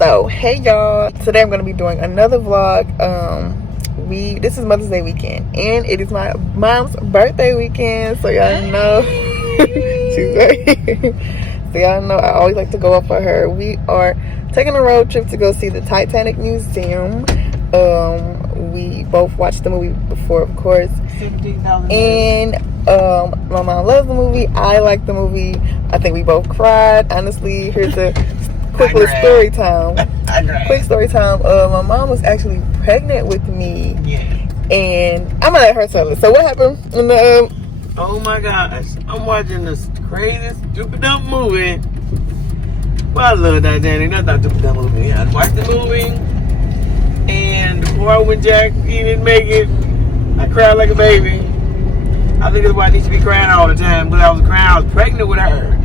So hey y'all, today I'm gonna be doing another vlog. This is Mother's Day weekend and it is my mom's birthday weekend, so y'all know so y'all know I always like to go up for her. We are taking a road trip to go see the Titanic museum. We both watched the movie before, of course, and my mom loves the movie. I like the movie. I think we both cried. Honestly, here's a quick little story time. Quick story time. My mom was actually pregnant with me. Yeah. And I'm gonna let her tell it. So what happened in the oh my gosh, I'm watching this crazy stupid dumb movie. Well, I love Titanic. That's not stupid dumb movie. I watched the movie, and before when Jack he didn't make it, I cried like a baby. I think that's why I need to be crying all the time. But I was crying. I was pregnant with her.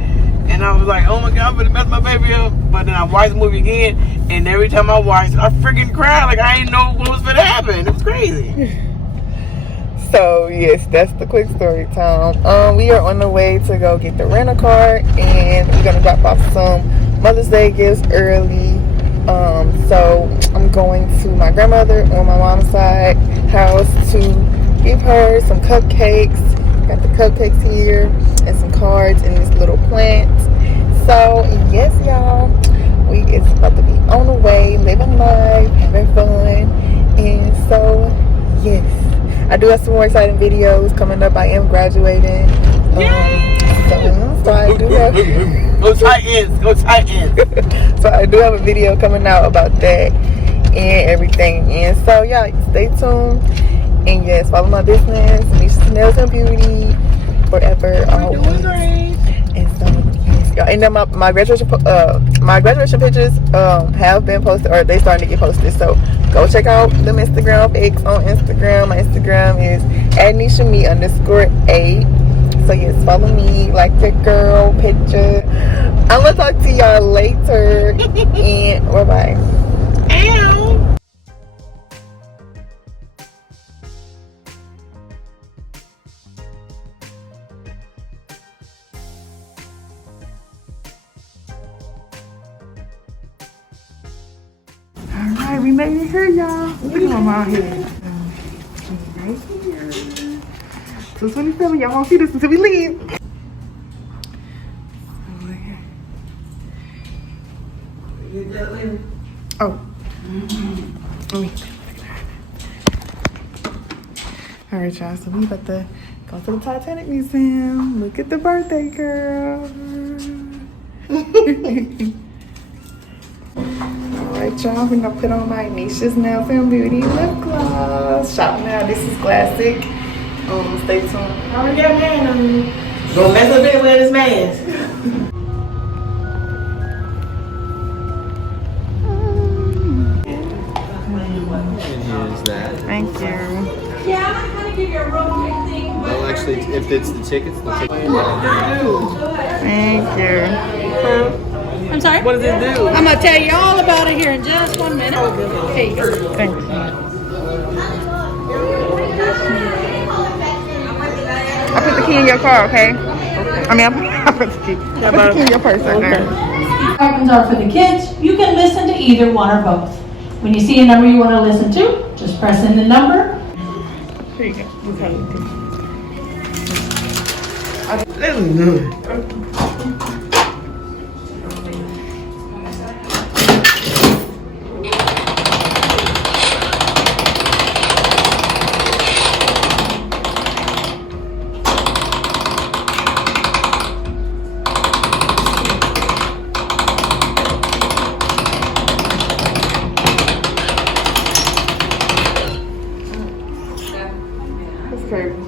And I was like, oh my God, I'm gonna mess my baby up. But then I watched the movie again, and every time I watched it, I freaking cried like I didn't know what was gonna happen. It was crazy. So yes, that's the quick story time. We are on the way to go get the rental car, and we're gonna drop off some Mother's Day gifts early. So I'm going to my grandmother on my mom's side house to give her some cupcakes. Got the cupcakes here and some cards and this little plant. So yes, y'all, we is about to be on the way, living life, having fun. And so yes, I do have some more exciting videos coming up. I am graduating. So I do have Go Titans, go Titans. so I do have a video coming out about that and everything. And so yeah, stay tuned. And yes, follow my business, Nisha Nails and Beauty, forever, always. Doing great. And so yes, y'all. And then my graduation pictures have been posted, or they starting to get posted. So go check out them Instagram pics on Instagram. My Instagram is @NishaMe_8. So yes, follow me, like the girl picture. I'm gonna talk to y'all later. And bye bye. Ow. Alright, we made it here, y'all. Look at my mom here. Right here. 227, y'all won't see this until we leave. Oh. Alright, y'all, so we about to go to the Titanic museum. Look at the birthday girl. Alright, y'all, we're gonna put on my Nisha's Nails and Beauty lip gloss. Shop now, this is classic. Stay tuned. I already got mine on me. Don't mess up that with his mask. Thank you. Yeah, I'm gonna give you a room thing. Well, actually, if it's the tickets, the tickets. Thank you. I'm sorry? What does it do? I'm gonna tell you all about it here in just 1 minute. Here you go. Thank you. I put the key in your car, okay? I mean, I put the key. I put the key in your purse right there. Instructions are for the kids. You can listen to either one or both. When you see a number you want to listen to, just press in the number. Here you go. You tell me. That's good. That's crazy.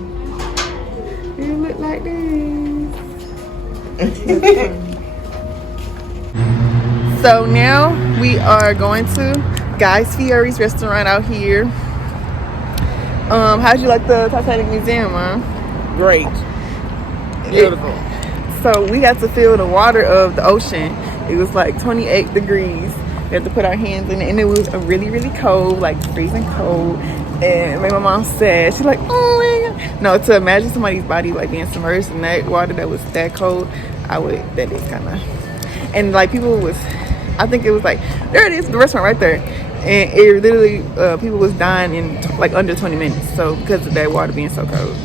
You look like this. So now we are going to Guy's Fieri's restaurant out here. How'd you like the Titanic Museum, huh? Great. Beautiful. So we got to feel the water of the ocean. It was like 28 degrees. We had to put our hands in it, and it was really, really cold, like freezing cold. And it made my mom sad. She's like, oh my God. No, to imagine somebody's body like being submerged in that water that was that cold, that is kind of, and like people was I think it was like, there it is, the restaurant right there. And it literally, people was dying in like under 20 minutes. So because of that water being so cold.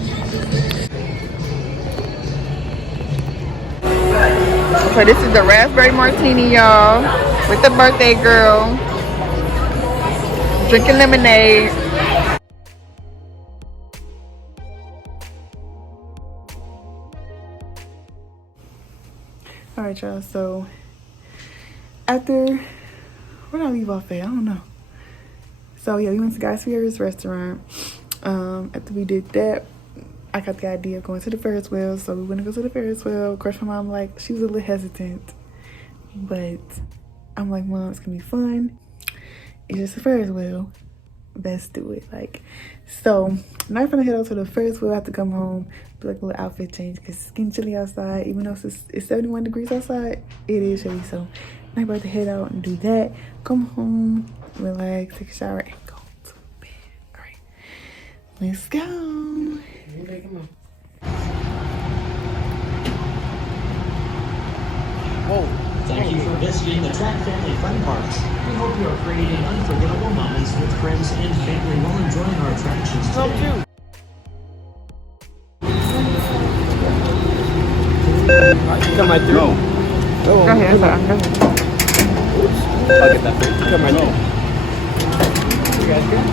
Okay, this is the raspberry martini, y'all, with the birthday girl. Drinking lemonade. Alright, y'all, so after, where did I leave off at? I don't know. So yeah, we went to Guy Fieri's restaurant. After we did that, I got the idea of going to the Ferris wheel, so we went to go to the Ferris wheel. Of course, my mom, like, she was a little hesitant, but I'm like, Mom, it's gonna be fun. It's just a Ferris wheel. Let's do it. Like, so now I'm gonna head out to the Ferris wheel. I have to come home, do like a little outfit change because it's getting chilly outside. Even though it's 71 degrees outside, it is chilly. So I'm about to head out and do that. Come home, relax, take a shower, and go to bed. All right, let's go. Thank you for visiting the Track Family Fun Parks. We hope you are creating unforgettable moments with friends and family while enjoying our attractions today. Come right through. Go ahead, sorry. Go ahead. I'll get that for you. Come right through. You guys good?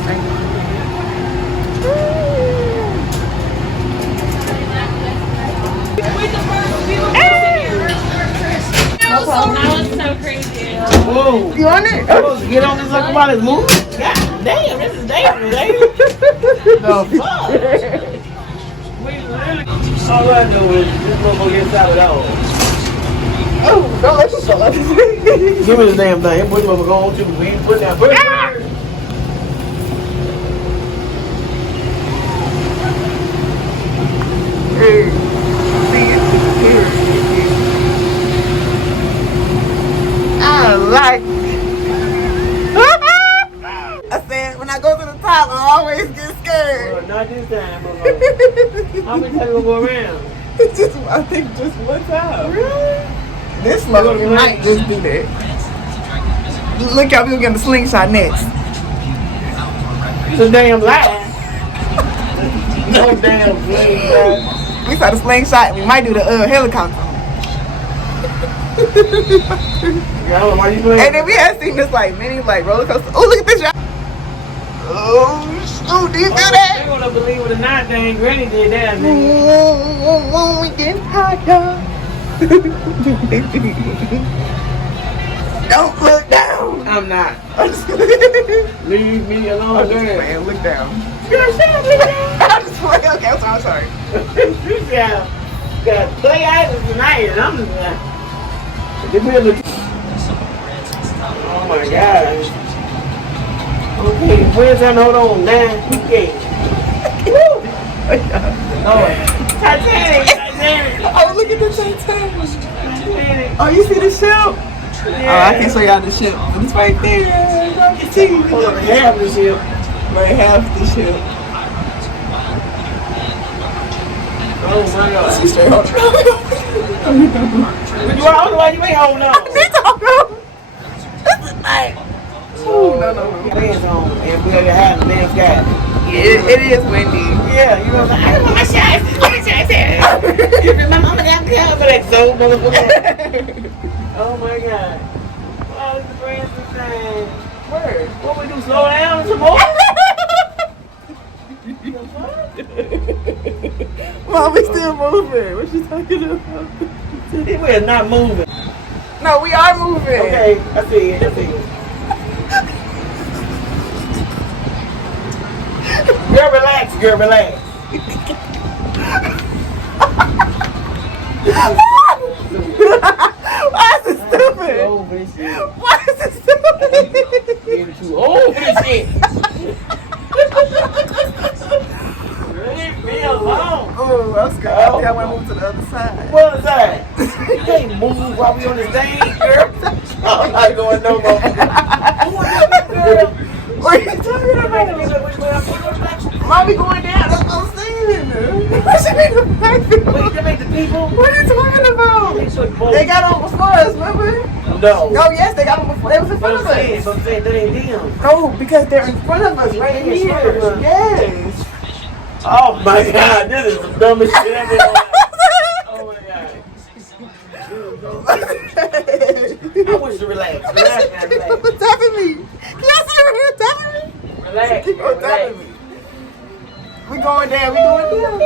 That was so crazy. Whoa. You on it? Supposed to get on this like about his movie? God damn, this is dangerous, ain't it? The fuck? We literally. All I know is this motherfucker gets out without. Oh, don't let yourself like this. Give me this damn thing. Put motherfucker on too. We ain't putting that bird. Hey, see it here. I like I said, when I go to the top, I always get scared. Not this time, but how many times we go around? It's just, I think just one time. Really? This motherfucker might just do that. Look out, we're getting the slingshot next. It's a damn lie. No damn slingshot. We saw the slingshot, we might do the helicopter. Yeah, why you playing? And then we had seen this like mini like roller coaster. Oh, look at this, y'all. Oh, do you feel that? They're gonna believe it or not, dang Granny did that, nigga. We getting higher. Don't look down. I'm not. Leave me alone, I'm just girl. playing. Look down. Girl, shut up, look down. I'm just playing. Okay, I'm sorry. You got play items tonight, and I'm just like, oh my gosh. Okay, where's that? Hold on, man. Okay. Oh, Titanic. Oh, look at the Titanic. Titanic. Oh, you see the ship? Yeah. Oh, I can't show y'all the ship, but it's right there. You can see. Hold on, half the ship. Right, half the ship. Oh my God. She straight hold You are on the way, you ain't holding on. This is nice. Oh, no. Pants on, and we gotta have the damn sky. It is windy. Yeah, you know what I'm saying? I don't want my shots. My shots. My mama down there, but that's so motherfucker. Oh my God. Why is the friends the same? Where? What we do, slow down some more? Mom, we still moving. What you talking about? We are not moving. No, we are moving. Okay, I see it. Girl, relax. Why is it stupid? Old for this shit. Why is it stupid? You're too old for this shit. Leave me alone. Oh, I'm scared. I think I want to move to the other side. What is that? You can't move while we on the stage, girl. I'm not going no more. Girl. What are you talking about? Mommy going down. That's what I'm saying. What should be the back? Wait, to make the people? What are you talking about? They got on before us, remember? No. No, yes, they got them before. They was in front of us. So I'm saying that ain't them. No, because they're in front of us right here. Yes. Oh my God, this is the dumbest shit ever. Oh my God. I want you to relax. Relax, man, relax. Keep on tapping me. Yes, you're here tapping me. Relax. Keep on tapping me. We going down. We going down.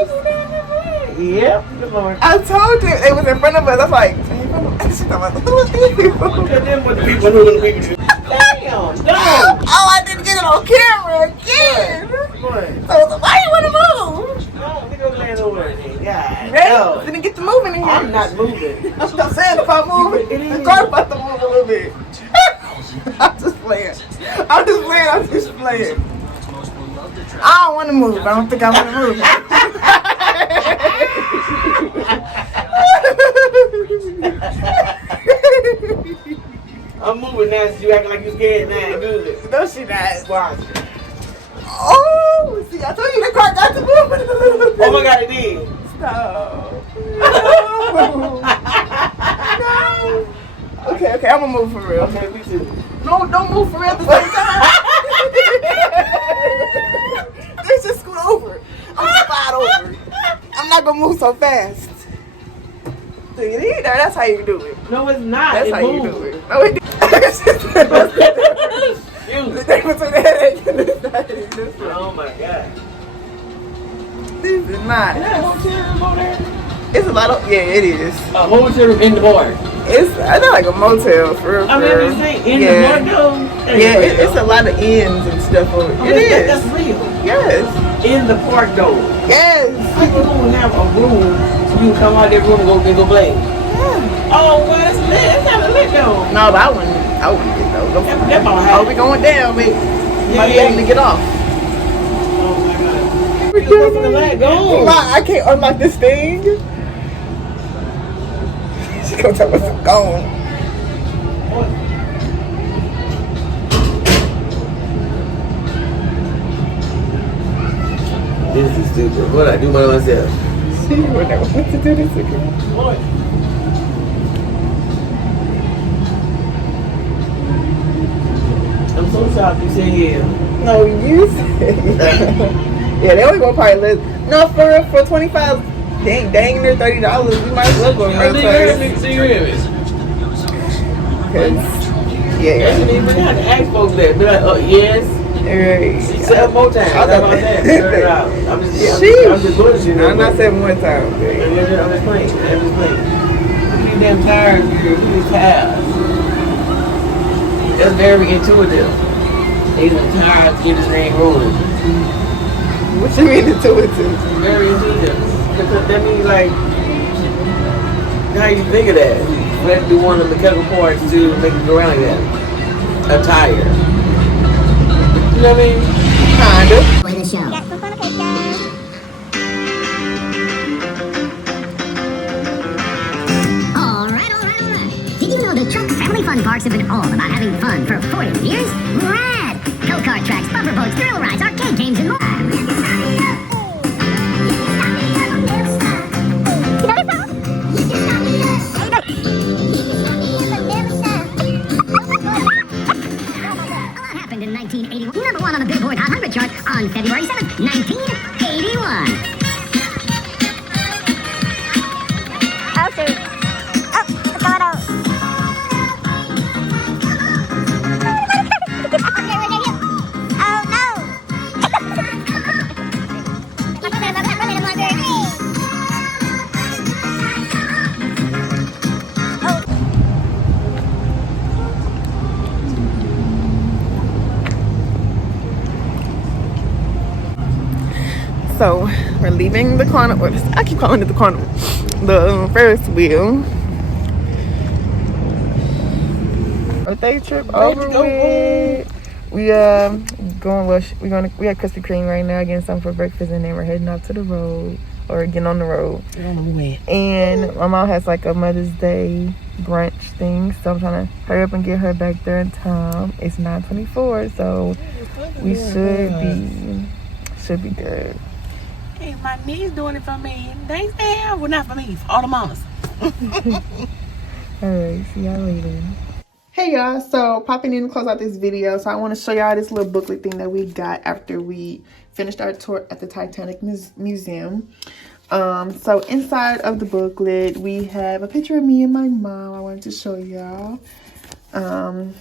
Yep. Good Lord. I told you it was in front of us. I was like, she's like, who are these people? Look at them with the people who the people. Damn. No. Oh, I didn't get it on camera again. What? So I was like, why you want to move? No, we gonna land over there. God. Ready? No. Didn't get to moving in here. I'm not moving. I'm not saying if I move, the car about to move a little bit. I'm just playing. I'm just playing. I don't want to move. I don't think I want to move. I'm moving now, so you acting like you scared now. Good. No, she not. Watch. Oh, see, I told you the car got to move a little bit. Oh my God, it did. Stop. No. Okay, I'm gonna move for real. Okay, me too. No, don't move for real at the same time. Let's just scoot over. I'm gonna slide over. I'm not gonna move so fast. Do you need that? That's how you do it. No, it's not. That's it how moved. you do it. No, it The difference between the headache and this headache. Oh my God. This is not. Is that a hotel room over there? It's a lot of, yeah, it is. A hotel room in the bar. It's, I know, like a motel for real. I mean, I'm just saying, in the bar though. Yeah, it's a lot of inns and stuff over it. It is. That's real. Yes. In the park though. Yes. People don't have a room so you can come out of their room and go play. Yeah. Oh, well, that's lit. That's kind of lit though. No, but I wouldn't get those. That about Oh, half. we going down, baby. Might be able to get off. Oh my God. You just the leg. Go. I can't unlock this thing. She gonna tell us it's gone. This is stupid. What I do by myself? She would never want to do this again. What? I'm so shocked you said yeah. No, you said yeah, they only gonna probably live. No, for 25, dang near $30, we might as well go to real place. Serious. Yeah. You didn't even have to ask folks that. Be like, oh, yes. Right. 7 more times. How about that? I'm just bullshitting. I'm not 7 more times. I'm just playing. You damn tired. You're tired. That's very intuitive. They done tired to get this ring rolling. What you mean intuitive? Very intuitive. Because that means like, how you think of that? We have to do one of the mechanical parts to make it go around like that. A tire. You know what I mean? Kinda. Enjoy the show. All right. Did you know the Truck Family Fun Parks have been all about having fun for 40 years? Rad! Go-kart tracks, bumper boats, thrill rides, arcade games, and more. Happened in 1981. Number 1 on the Billboard Hot 100 chart on February 7th, 1981. Oh, shoot. Oh, what's going on? Oh, no. So we're leaving the carnival. I keep calling it the carnival. The Ferris wheel. Birthday trip over with. We going. Well, we had Krispy Kreme right now, getting something for breakfast, and then we're heading out to the road or getting on the road. And my mom has like a Mother's Day brunch thing, so I'm trying to hurry up and get her back there in time. It's 9:24, so we should be good. Hey, my niece doing it for me. They say, well, not for me, for all the mamas. All right, see y'all later. Hey y'all, so popping in to close out this video. So I want to show y'all this little booklet thing that we got after we finished our tour at the Titanic Museum. So inside of the booklet we have a picture of me and my mom. I wanted to show y'all some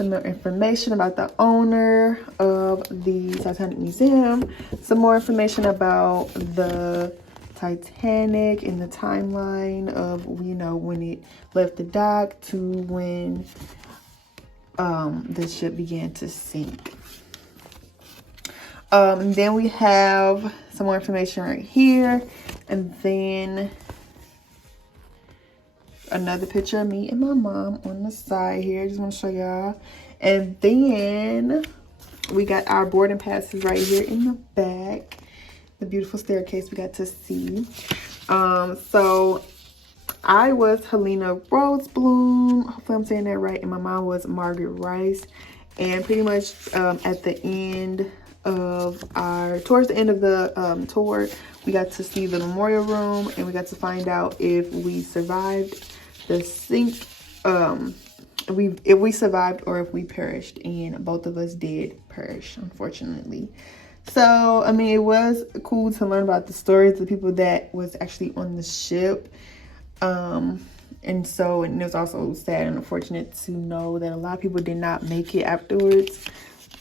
more information about the owner of the Titanic Museum, some more information about the Titanic and the timeline of, you know, when it left the dock to when the ship began to sink. And then we have some more information right here, and then another picture of me and my mom on the side here. Just want to show y'all. And then we got our boarding passes right here in the back. The beautiful staircase we got to see. So I was Helena Rosebloom, hopefully I'm saying that right, and my mom was Margaret Rice. And pretty much at the end of towards the end of the tour, we got to see the memorial room, and we got to find out if we survived the sink, if we survived or if we perished, and both of us did perish, unfortunately. So I mean, it was cool to learn about the stories of the people that was actually on the ship, and it was also sad and unfortunate to know that a lot of people did not make it afterwards.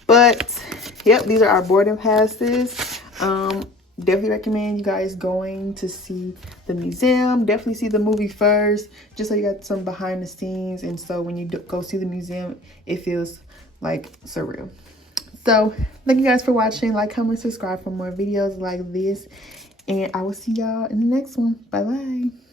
But yep, these are our boarding passes. Definitely recommend you guys going to see the museum. Definitely see the movie first, just so you got some behind the scenes, and so when you go see the museum, it feels like surreal. So thank you guys for watching. Like, comment, subscribe for more videos like this, and I will see y'all in the next one. Bye bye.